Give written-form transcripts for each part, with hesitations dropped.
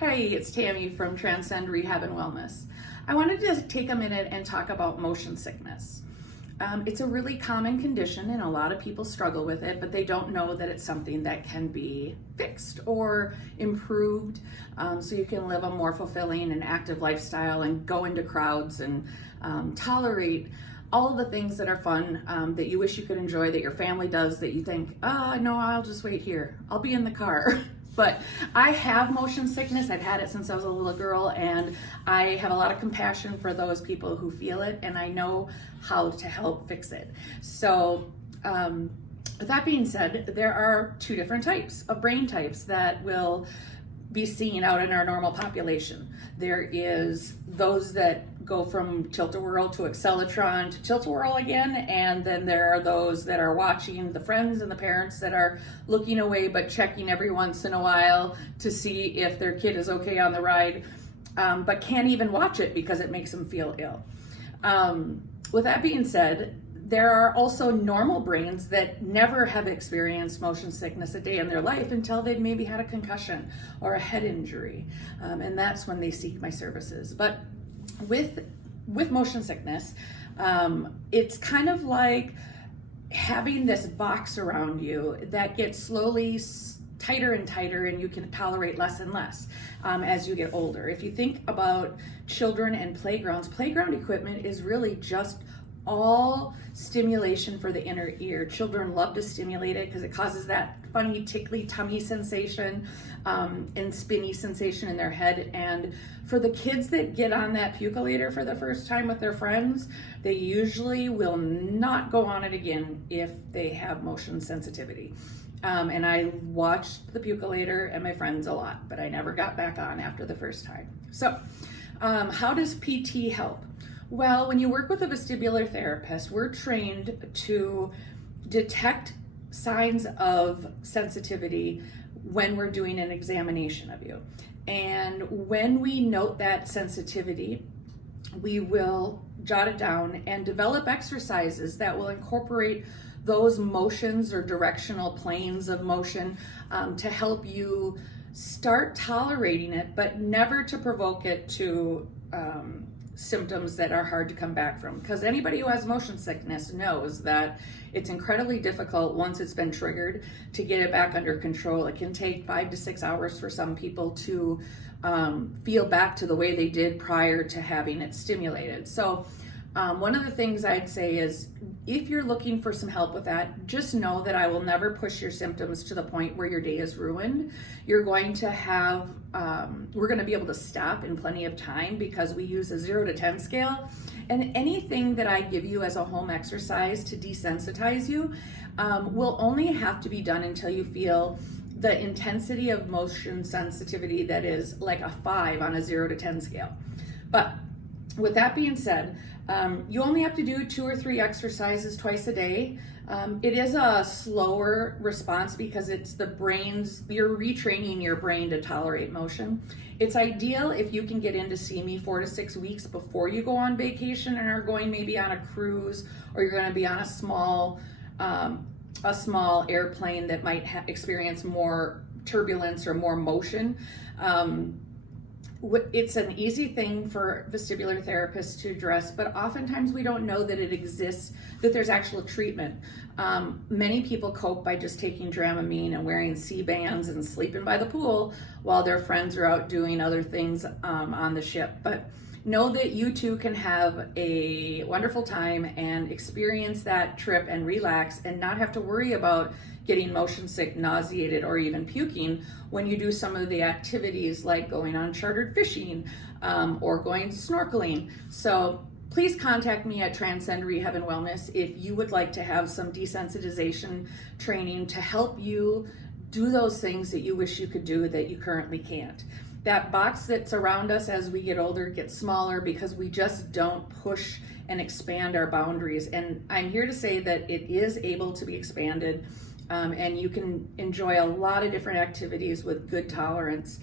Hey, it's Tammy from Transcend Rehab and Wellness. I wanted to take a minute and talk about motion sickness. It's a really common condition and a lot of people struggle with it, but they don't know that it's something that can be fixed or improved so you can live a more fulfilling and active lifestyle and go into crowds and tolerate all the things that are fun that you wish you could enjoy, that your family does, that you think, no, I'll just wait here. I'll be in the car. But I have motion sickness. I've had it since I was a little girl, and I have a lot of compassion for those people who feel it, and I know how to help fix it. So with that being said, there are two different types of brain types that will be seen out in our normal population. There is those that go from tilt-a-whirl to acceleratron to tilt-a-whirl again, and then there are those that are watching, the friends and the parents that are looking away but checking every once in a while to see if their kid is okay on the ride, but can't even watch it because it makes them feel ill. With that being said, there are also normal brains that never have experienced motion sickness a day in their life until they've maybe had a concussion or a head injury, and that's when they seek my services. But with motion sickness, it's kind of like having this box around you that gets slowly tighter and tighter, and you can tolerate less and less as you get older. If you think about children and playgrounds, playground equipment is really just all stimulation for the inner ear. Children love to stimulate it because it causes that funny tickly tummy sensation and spinny sensation in their head. And for the kids that get on that puculator for the first time with their friends, they usually will not go on it again if they have motion sensitivity. And I watched the puculator and my friends a lot, but I never got back on after the first time. So how does PT help? Well, when you work with a vestibular therapist, we're trained to detect signs of sensitivity when we're doing an examination of you. And when we note that sensitivity, we will jot it down and develop exercises that will incorporate those motions or directional planes of motion to help you start tolerating it, but never to provoke it to symptoms that are hard to come back from. Because anybody who has motion sickness knows that it's incredibly difficult once it's been triggered to get it back under control. It can take 5 to 6 hours for some people to feel back to the way they did prior to having it stimulated. So one of the things I'd say is, if you're looking for some help with that, just know that I will never push your symptoms to the point where your day is ruined. You're going to have, we're going to be able to stop in plenty of time because we use a 0 to 10 scale. And anything that I give you as a home exercise to desensitize you will only have to be done until you feel the intensity of motion sensitivity that is like a 5 on a 0 to 10 scale. But with that being said, you only have to do 2 or 3 exercises twice a day. It is a slower response because it's the brain's, you're retraining your brain to tolerate motion. It's ideal if you can get in to see me 4 to 6 weeks before you go on vacation and are going maybe on a cruise, or you're going to be on a small airplane that might experience more turbulence or more motion. It's an easy thing for vestibular therapists to address, but oftentimes we don't know that it exists, that there's actual treatment. Many people cope by just taking Dramamine and wearing C-bands and sleeping by the pool while their friends are out doing other things on the ship. But know that you too can have a wonderful time and experience that trip and relax and not have to worry about getting motion sick, nauseated, or even puking when you do some of the activities like going on chartered fishing or going snorkeling. So please contact me at Transcend Rehab and Wellness if you would like to have some desensitization training to help you do those things that you wish you could do that you currently can't. That box that's around us as we get older gets smaller because we just don't push and expand our boundaries. And I'm here to say that it is able to be expanded, and you can enjoy a lot of different activities with good tolerance.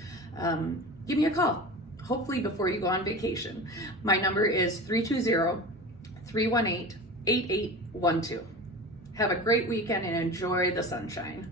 Give me a call, hopefully before you go on vacation. My number is 320-318-8812. Have a great weekend and enjoy the sunshine.